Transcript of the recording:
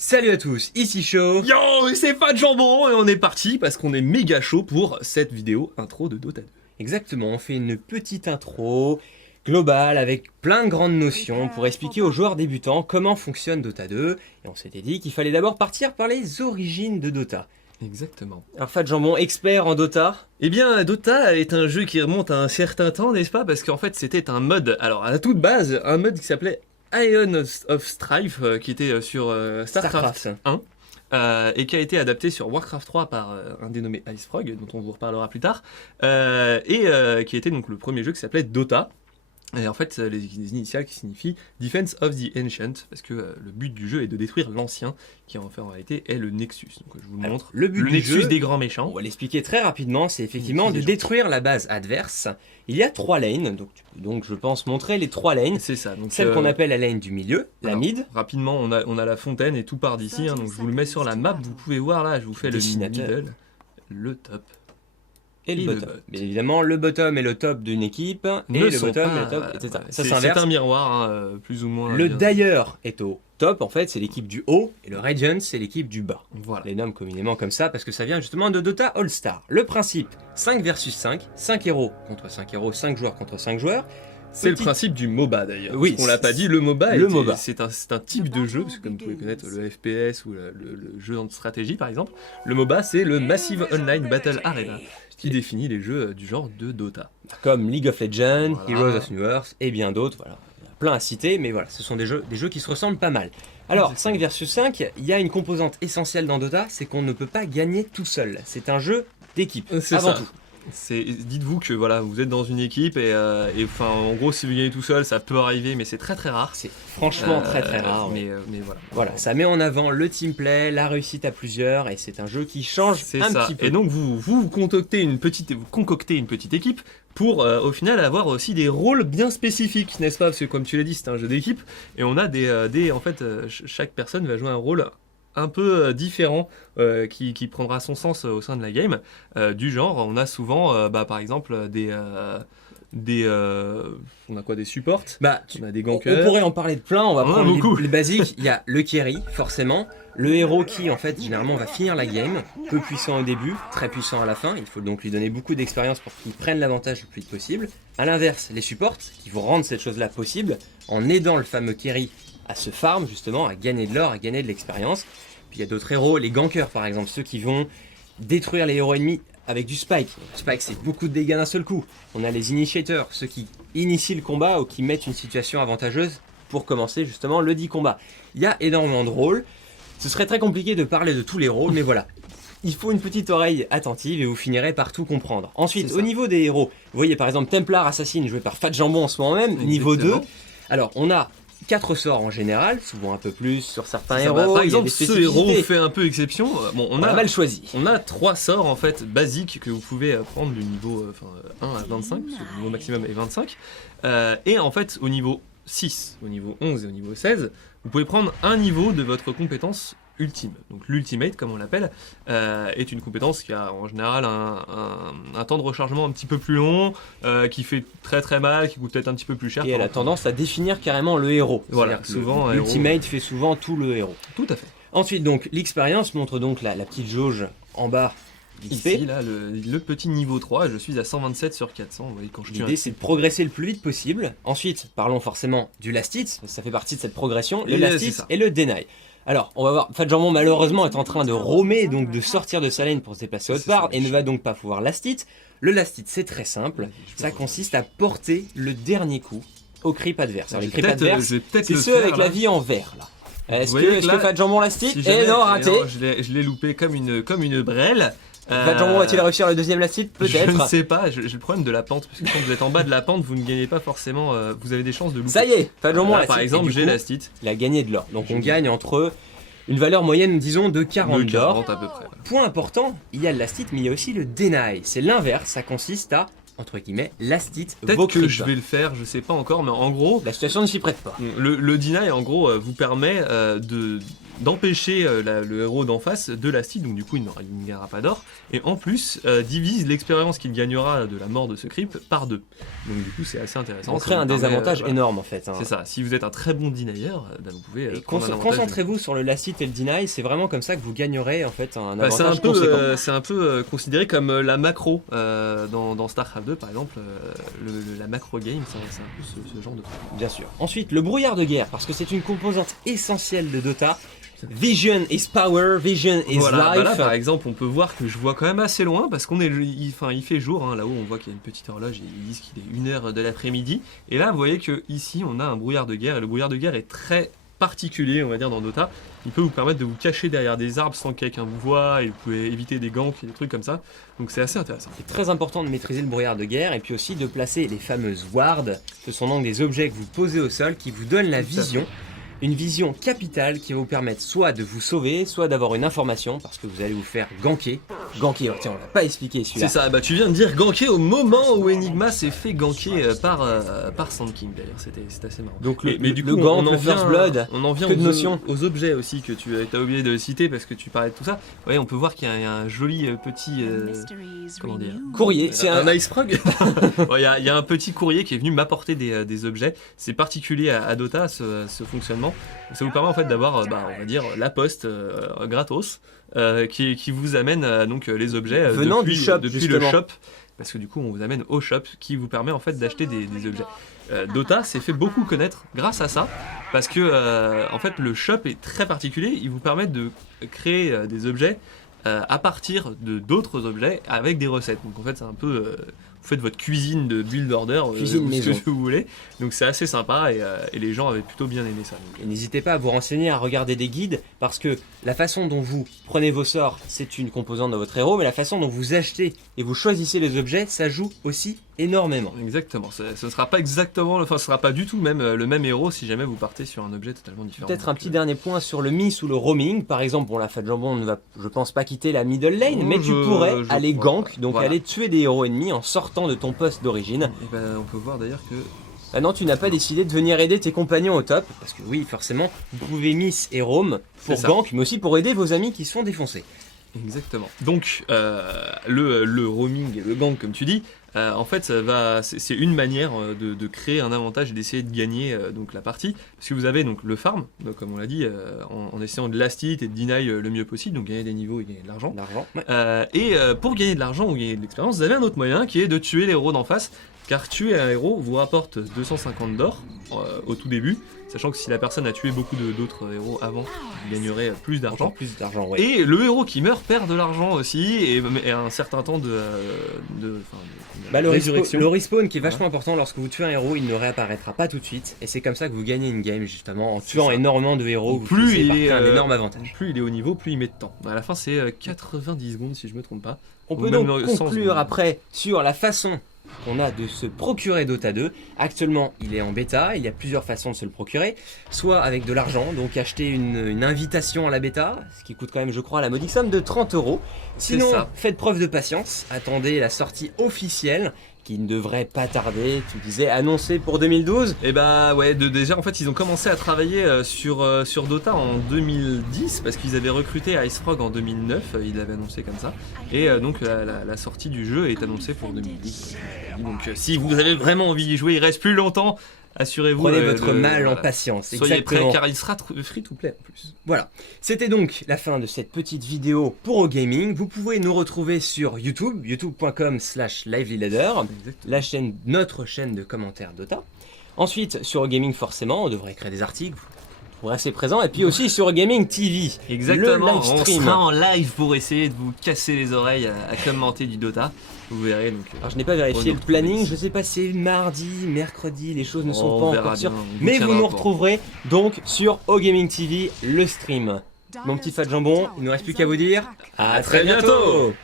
Salut à tous, ici Chaud. Yo, c'est pas de jambon et on est parti parce qu'on est méga chaud pour cette vidéo intro de Dota 2. Exactement, on fait une petite intro globale avec plein de grandes notions pour expliquer aux joueurs débutants comment fonctionne Dota 2. Et on s'était dit qu'il fallait d'abord partir par les origines de Dota. Exactement. Alors Fat Jambon, expert en Dota. Eh bien, Dota est un jeu qui remonte à un certain temps, n'est-ce pas? Parce qu'en fait, c'était un mode, alors à la toute base, un mode qui s'appelait Ion of Strife, qui était sur StarCraft 1. Et qui a été adapté sur Warcraft 3 par un dénommé IceFrog, dont on vous reparlera plus tard, qui était donc le premier jeu qui s'appelait Dota. Et en fait, les initiales qui signifient Defense of the Ancient, parce que le but du jeu est de détruire l'ancien, qui en fait en réalité est le Nexus. Donc je vous montre le but du Nexus jeu, des grands méchants. On va l'expliquer très rapidement, c'est effectivement de détruire la base adverse. Il y a 3 lanes, donc je pense montrer les 3 lanes. C'est ça. Donc, celle qu'on appelle la lane du milieu, la mid. Rapidement, on a la fontaine et tout part d'ici, donc je vous le mets sur la map, vous pouvez voir là, je vous fais le middle, le top. Et le bottom. Bien évidemment, le bottom est le top d'une équipe, et le bottom est le top, etc. Ça s'inverse. C'est un miroir, plus ou moins. Le d'ailleurs est au top, en fait, c'est l'équipe du haut, et le Radiant, c'est l'équipe du bas. Voilà. Les nomme communément comme ça, parce que ça vient justement de Dota All-Star. Le principe, 5 versus 5, 5 héros contre 5 héros, 5 joueurs contre 5 joueurs. C'est le principe du MOBA d'ailleurs. Oui, on l'a pas dit, le MOBA, c'est un type de jeu, parce que comme vous pouvez connaître le FPS ou le jeu en stratégie par exemple, le MOBA c'est le Massive Online Battle Arena, qui définit les jeux du genre de Dota. Comme League of Legends, voilà. Heroes of New Earth et bien d'autres, voilà. Il y en a plein à citer, mais voilà, ce sont des jeux qui se ressemblent pas mal. Alors, 5 versus 5, il y a une composante essentielle dans Dota, c'est qu'on ne peut pas gagner tout seul. C'est un jeu d'équipe, avant tout. Dites-vous que voilà, vous êtes dans une équipe et enfin, en gros, si vous gagnez tout seul, ça peut arriver, mais c'est très très rare. C'est franchement très très rare. Mais voilà. Voilà, ça met en avant le team play, la réussite à plusieurs, et c'est un jeu qui change petit peu. Et donc vous concoctez une petite équipe pour au final avoir aussi des rôles bien spécifiques, n'est-ce pas? Parce que comme tu l'as dit, c'est un jeu d'équipe et on a chaque personne va jouer un rôle un peu différent qui prendra son sens au sein de la game. Du genre, on a souvent par exemple on a quoi, des supports, on a des gankers. On pourrait en parler de plein, on va prendre les basiques. Il y a le carry, forcément, le héros qui en fait généralement va finir la game, peu puissant au début, très puissant à la fin, il faut donc lui donner beaucoup d'expérience pour qu'il prenne l'avantage le plus vite possible. A l'inverse, les supports qui vont rendre cette chose là possible en aidant le fameux carry à se farm justement, à gagner de l'or, à gagner de l'expérience. Puis il y a d'autres héros, les gankers par exemple, ceux qui vont détruire les héros ennemis avec du spike. Spike, c'est beaucoup de dégâts d'un seul coup. On a les initiators, ceux qui initient le combat ou qui mettent une situation avantageuse pour commencer justement le dit combat. Il y a énormément de rôles. Ce serait très compliqué de parler de tous les rôles, mais voilà. Il faut une petite oreille attentive et vous finirez par tout comprendre. Ensuite, au niveau des héros, vous voyez par exemple Templar Assassin joué par Fat Jambon en ce moment même, niveau 2. Alors, on a 4 sorts en général, souvent un peu plus sur certains héros. Par exemple, ce héros fait un peu exception. On a mal choisi. On a 3 sorts en fait basiques que vous pouvez prendre du niveau 1 à 25, parce que le niveau maximum est 25. Et en fait, au niveau 6, au niveau 11 et au niveau 16, vous pouvez prendre un niveau de votre compétence ultime. Donc l'ultimate, comme on l'appelle, est une compétence qui a en général un temps de rechargement un petit peu plus long, qui fait très très mal, qui coûte peut-être un petit peu plus cher. Et elle a tendance à définir carrément le héros. Voilà, souvent l'ultimate fait souvent tout le héros. Tout à fait. Ensuite donc l'expérience montre donc la petite jauge en bas. Ici, là, le petit niveau 3, je suis à 127 sur 400. Vous voyez, quand je L'idée, c'est de progresser le plus vite possible. Ensuite, parlons forcément du last hit, ça fait partie de cette progression, le last hit et le deny. Alors, on va voir, Fat Jambon malheureusement est en train de roamer, donc de sortir de sa lane pour se déplacer autre part, et ne va donc pas pouvoir last hit. Le last hit, c'est très simple, ça consiste à porter le dernier coup au creep adverse. Alors, les creep adverses, c'est ceux avec la vie en vert, là. Est-ce que Fat Jambon last hit? Et non, raté. Je l'ai loupé comme une brêle. Fat Jambon va-t-il réussir le deuxième last hit? Peut-être. Je ne sais pas, j'ai le problème de la pente, parce que quand vous êtes en bas de la pente, vous ne gagnez pas forcément, vous avez des chances de louper. Ça y est, Fat Jambon last hit. Par exemple, j'ai last hit. Il a gagné de l'or, donc on gagne entre une valeur moyenne, disons, de 40 d'or. À peu près. Point important, il y a le last hit, mais il y a aussi le deny. C'est l'inverse, ça consiste à, entre guillemets, last hit vos creeps. Peut-être que je vais le faire, je sais pas encore, mais en gros... La situation ne s'y prête pas. Le deny, en gros, vous permet d'empêcher le héros d'en face de la cible, donc du coup il ne gagnera pas d'or, et en plus divise l'expérience qu'il gagnera de la mort de ce creep par 2. Donc du coup c'est assez intéressant. On crée un désavantage énorme en fait. C'est ça, si vous êtes un très bon denier, vous pouvez... concentrez-vous sur le last hit et le deny, c'est vraiment comme ça que vous gagnerez en fait un avantage conséquent. C'est un peu considéré comme la macro dans StarCraft 2 par exemple, la macro game, c'est un peu ce genre de truc. Bien sûr. Ensuite, le brouillard de guerre, parce que c'est une composante essentielle de Dota. Vision is power, vision is life. Là, par exemple, on peut voir que je vois quand même assez loin parce il fait jour. Hein, là-haut, on voit qu'il y a une petite horloge et ils disent qu'il est 1h de l'après-midi. Et là, vous voyez que ici, on a un brouillard de guerre et le brouillard de guerre est très particulier, on va dire, dans Dota. Il peut vous permettre de vous cacher derrière des arbres sans que quelqu'un vous voie, et vous pouvez éviter des ganks et des trucs comme ça. Donc c'est assez intéressant. C'est très important de maîtriser le brouillard de guerre et puis aussi de placer les fameuses wards. Ce sont donc des objets que vous posez au sol qui vous donnent la vision. Une vision capitale qui va vous permettre soit de vous sauver, soit d'avoir une information parce que vous allez vous faire ganker. Ganker, tiens, on va pas expliquer celui-là. C'est ça, tu viens de dire ganker au moment où Enigma s'est fait ganker par Sand King d'ailleurs, c'était assez marrant. Donc du coup, on en vient aux objets aussi que tu as oublié de citer parce que tu parlais de tout ça. Ouais, on peut voir qu'il y a un joli petit comment dire, courrier, c'est un iceberg. Il y a un petit courrier qui est venu m'apporter des objets. C'est particulier à Dota ce fonctionnement. Ça vous permet en fait d'avoir, on va dire, la poste gratos qui vous amène donc les objets venant depuis le shop, parce que du coup on vous amène au shop qui vous permet en fait d'acheter des objets. Dota s'est fait beaucoup connaître grâce à ça, parce que en fait le shop est très particulier, il vous permet de créer des objets à partir de d'autres objets avec des recettes. Donc en fait c'est un peu vous faites votre cuisine de build order, ce que vous voulez. Donc c'est assez sympa et les gens avaient plutôt bien aimé ça. Et n'hésitez pas à vous renseigner, à regarder des guides, parce que la façon dont vous prenez vos sorts, c'est une composante de votre héros, mais la façon dont vous achetez et vous choisissez les objets, ça joue aussi énormément. Exactement, ce ne sera pas exactement, ce sera pas du tout le même héros si jamais vous partez sur un objet totalement différent. Peut-être un petit dernier point sur le miss ou le roaming. Par exemple, la Fat Jambon ne va, je pense, pas quitter la middle lane, mais tu pourrais aller gank, donc aller tuer des héros ennemis en sortant de ton poste d'origine. Et on peut voir d'ailleurs que... Ah non, tu n'as pas décidé de venir aider tes compagnons au top, parce que oui, forcément, vous pouvez miss et roam pour gank, mais aussi pour aider vos amis qui se font défoncer. Exactement. Donc, le roaming et le gank, comme tu dis, en fait, c'est une manière de créer un avantage et d'essayer de gagner donc la partie, parce que vous avez donc le farm, donc, comme on l'a dit, en essayant de last hit et de deny le mieux possible, donc gagner des niveaux et gagner de l'argent. Et pour gagner de l'argent ou gagner de l'expérience, vous avez un autre moyen qui est de tuer les héros d'en face, car tuer un héros vous rapporte 250 d'or au tout début, sachant que si la personne a tué beaucoup d'autres héros avant, il gagnerait plus d'argent. Ouais. Et le héros qui meurt perd de l'argent aussi, et un certain temps de résurrection. Le respawn qui est vachement important lorsque vous tuez un héros, il ne réapparaîtra pas tout de suite, et c'est comme ça que vous gagnez une game justement, en tuant énormément de héros. Plus il est un énorme avantage. Plus il est haut niveau, plus il met de temps. À la fin c'est 90 secondes si je me trompe pas. On peut donc conclure après sur la façon qu'on a de se procurer Dota 2. Actuellement, il est en bêta, il y a plusieurs façons de se le procurer, soit avec de l'argent, donc acheter une invitation à la bêta, ce qui coûte quand même, je crois, la modique somme de 30 €. Sinon, faites preuve de patience, attendez la sortie officielle, qui ne devrait pas tarder, tu disais, annoncé pour 2012. Et ouais, déjà en fait ils ont commencé à travailler sur Dota en 2010 parce qu'ils avaient recruté IceFrog en 2009, ils l'avaient annoncé comme ça. Et donc la sortie du jeu est annoncée pour 2010. Donc si vous avez vraiment envie d'y jouer, il reste plus longtemps. Assurez-vous. Prenez votre mal en patience. Soyez prêts car il sera free to play en plus. Voilà. C'était donc la fin de cette petite vidéo pour OGaming. Vous pouvez nous retrouver sur YouTube, youtube.com/livelyladder, notre chaîne de commentaires Dota. Ensuite, sur OGaming forcément, on devrait écrire des articles. Pour rester présent, et puis aussi sur Gaming TV. Exactement, le live stream. On sera en live pour essayer de vous casser les oreilles à commenter du Dota. Vous verrez donc. Alors je n'ai pas vérifié le planning, je sais pas si c'est mardi, mercredi, les choses ne sont pas encore sûres. Mais vous nous retrouverez donc sur OGaming TV, le stream. Mon petit Fat Jambon, il ne nous reste plus qu'à vous dire à très bientôt.